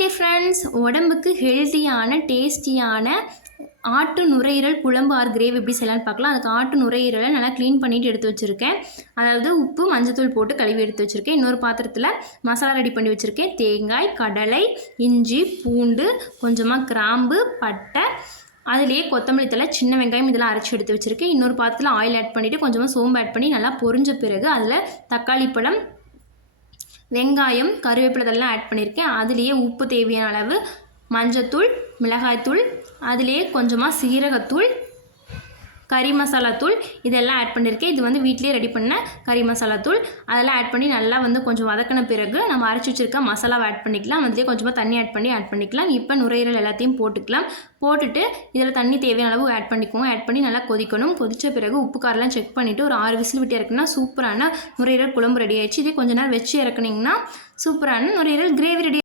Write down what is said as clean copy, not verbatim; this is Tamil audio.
டியர் ஃப்ரெண்ட்ஸ், உடம்புக்கு ஹெல்த்தியான டேஸ்டியான ஆட்டு நுரையீரல் குழம்பு ஆர் கிரேவி எப்படி செய்யலான்னு பார்க்கலாம். அதுக்கு ஆட்டு நுரையீரலை நல்லா க்ளீன் பண்ணிவிட்டு எடுத்து வச்சுருக்கேன். அதாவது உப்பு மஞ்சத்தூள் போட்டு கழுவி எடுத்து வச்சுருக்கேன். இன்னொரு பாத்திரத்தில் மசாலா ரெடி பண்ணி வச்சுருக்கேன். தேங்காய், கடலை, இஞ்சி, பூண்டு, கொஞ்சமாக கிராம்பு, பட்டை, அதுலேயே கொத்தமல்லி தழை, சின்ன வெங்காயம் இதெல்லாம் அரைச்சி எடுத்து வச்சுருக்கேன். இன்னொரு பாத்திரத்தில் ஆயில் ஆட் பண்ணிவிட்டு கொஞ்சமாக சோம்பு ஆட் பண்ணி நல்லா பொரிஞ்ச பிறகு அதில் தக்காளி பழம், வெங்காயம், கருவேப்பிலை இதெல்லாம் ஆட் பண்ணியிருக்கேன். அதுலேயே உப்பு தேவையான அளவு, மஞ்சத்தூள், மிளகாய்த்தூள், அதுலேயே கொஞ்சமாக சீரகத்தூள், கறி மசாலா தூள் இதெல்லாம் ஆட் பண்ணியிருக்கேன். இது வீட்டிலே ரெடி பண்ண கறி மசாலா தூள். அதெல்லாம் ஆட் பண்ணி நல்லா கொஞ்சம் வதக்கின பிறகு நம்ம அரைச்சி வச்சுருக்க மசாலாவை ஆட் பண்ணிக்கலாம். அதுலேயே கொஞ்சமாக தண்ணி ஆட் பண்ணிக்கலாம். இப்போ நுரையீரல் எல்லாத்தையும் போட்டுக்கலாம். போட்டுட்டு இதில் தண்ணி தேவையான அளவு ஆட் பண்ணிக்குவோம். ஆட் பண்ணி நல்லா கொதிக்கணும். கொதித்த பிறகு உப்பு காரெல்லாம் செக் பண்ணிவிட்டு ஒரு 6 விசில் விட்டு இறக்குனா சூப்பரான நுரையீரல் குழம்பு ரெடி ஆயிடுச்சு. இதே கொஞ்சம் நேரம் வச்சு இறக்குனிங்கன்னா சூப்பரான நுரையீரல் கிரேவி ரெடி.